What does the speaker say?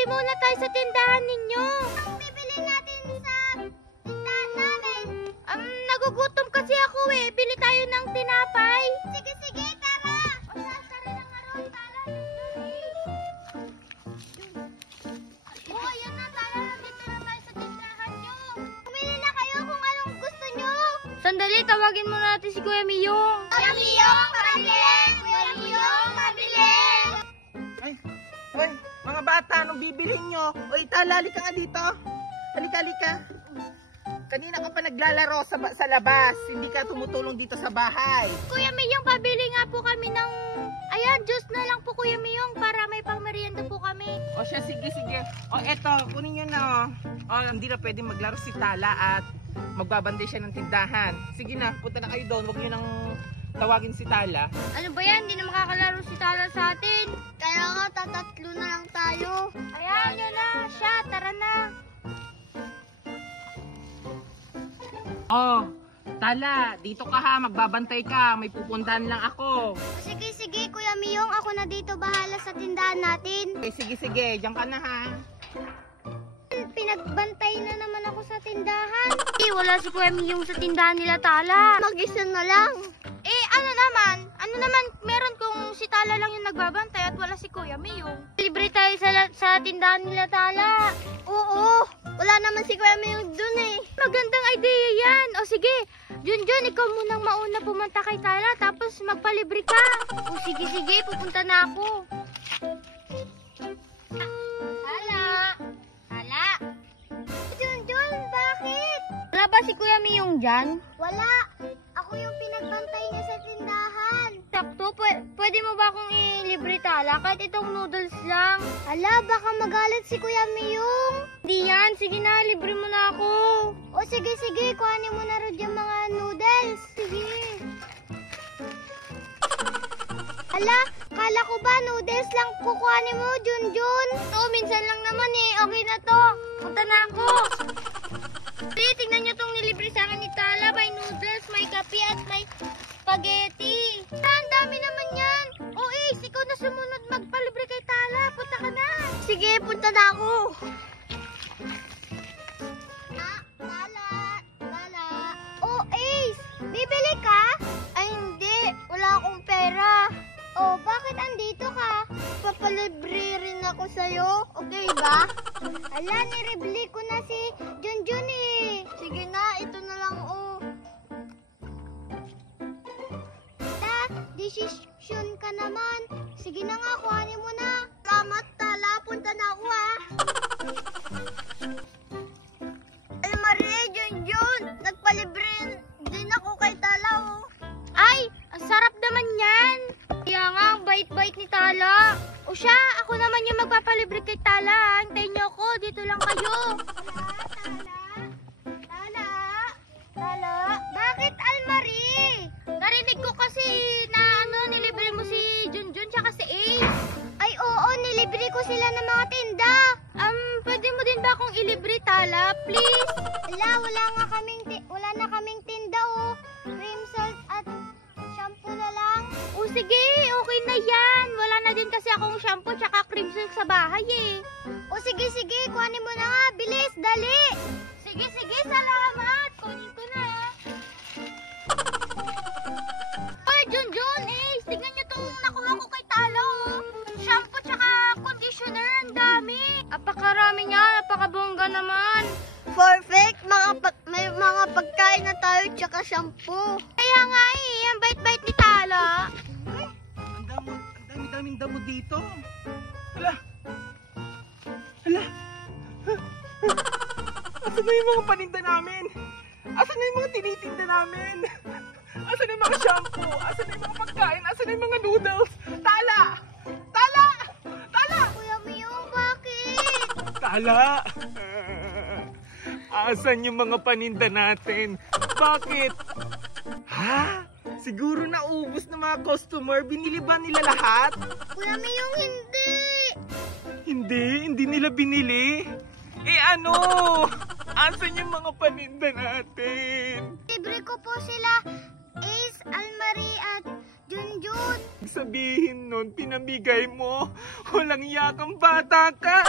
Bili muna tayo sa tindahan ninyo. Ang bibili natin sa tindahan namin. Nagugutom kasi ako eh. Bili tayo ng tinapay. Sige, sige, tara. O, tara na nga ron, tara. Oh, ayan na, tara. Dito na tayo sa tindahan nyo. Bumili na kayo kung anong gusto nyo. Sandali, tawagin muna natin si Kuya Miyong. Kuya Miyong, pabili! Kuya Miyong, pabili! Hoy, mga bata, anong bibilhin nyo? Hoy, Tala, halika nga dito. Halika, halika. Kanina ka pa naglalaro sa labas. Hindi ka tumutulong dito sa bahay. Kuya Miyong, pabili nga po kami ng... Ayan, juice na lang po Kuya Miyong para may pangmerienda po kami. O siya, sige, sige. O eto, kunin nyo na. O, hindi na pwede maglaro si Tala at magbabantay siya ng tindahan. Sige na, punta na kayo doon. Huwag nyo nang tawagin si Tala. Ano ba yan? Hindi na makakalaro si Tala sa atin. Kaya nga, tatatlo na lang tayo. Ayan, yun na. Siya, tara na. Oh, Tala, dito ka ha. Magbabantay ka. May pupuntahan lang ako. Sige, sige, Kuya Miyong. Ako na dito bahala sa tindahan natin. Okay, sige, sige. Diyan ka na ha. Pinagbantay na naman ako sa tindahan. Wala si Kuya Miyong sa tindahan nila, Tala. Mag-isa na lang. Ano naman, meron kung si Tala lang yung nagbabantay at wala si Kuya Miyong. Libre tayo sa tindahan nila, Tala. Oo, wala naman si Kuya Miyong dun eh. Magandang idea yan. O sige, Junjun, ikaw munang mauna pumunta kay Tala tapos magpalibre ka. O sige, sige, pupunta na ako. Tala. Tala. Junjun, bakit? Wala ba si Kuya Miyong dyan? Wala. Ako yung pinagbantay niya sa tindahan. Sakto, pwede mo ba akong ilibre, Tala? Kahit itong noodles lang. Ala, baka magalit si Kuya Miyong. Hindi yan. Sige na, libre mo na ako. O sige, sige, kuhanin mo na rin yung mga noodles. Sige. Ala, kala ko ba noodles lang kukuhanin mo, Junjun? Oo, minsan lang naman eh. Okay na to. Punta na ako. Tingnan nyo tong nilibre sa akin ni Tala. May noodles, may kape at may spaghetti. Ang dami naman yan. O Ace, ikaw na sumunod magpalibre kay Tala. Punta ka na. Sige, punta na ako. Tala. Oh, Ace, bibili ka? Ay, hindi. Wala akong pera. Oh, bakit andito ka? Papalibre rin ako sa'yo. Okay ba? Ala, niribli ko na si Junjun eh. Sige na, ito na lang oh. Desisyon ka naman. Sige na nga, kuhanin mo na. Salamat, Tala. Punta na ako ha. Ay, Marie, Junjun. Nagpalibre din ako kay Tala oh. Ay, ang sarap naman yan. Kaya nga, ang bait-bait ni Tala. O siya, ako naman yung magpapalibre kay Tala. Hintayin niyo ako, dito lang kayo. Tala, bakit Almarie? Narinig ko kasi na nilibre mo si Junjun tsaka si Ace. Ay oo, nilibre ko sila ng mga tinda. Pwede mo din ba akong ilibre, Tala? Please? Wala na kaming tinda oh. Cream salt at shampoo na lang. O sige, okay na yan. Wala na din kasi akong shampoo tsaka cream silk sa bahay eh. O sige, kuhanin mo na nga. Bilis, dali. Sige, salamat. Kunin ko na. Ay, Junjun, Ace, tignan nyo itong nakuha ko kay Tala oh. Shampoo tsaka conditioner, ang dami. Napakarami niya, napakabongga naman. Perfect. May mga pagkain na tayo tsaka shampoo. Kaya nga eh, ang bait-bait ni Tala. Ang dami-daming damo dito. Hala. Asan na yung mga paninda namin? Asan na yung mga tinitinda namin? Asan na yung mga shampoo? Asan na yung mga pagkain? Asan na yung mga noodles? Tala! Kuya Miyong, bakit? Tala! Asan yung mga paninda natin? Bakit? Ha? Siguro naubos na mga customer. Binili ba nila lahat? Kuya Miyong, hindi. Hindi nila binili. Ano? Asan yung mga paninda natin? Libre ko po sila, Ace, Almarie at Junjun. Sabihin nun, pinamigay mo. Walang yakang bata ka.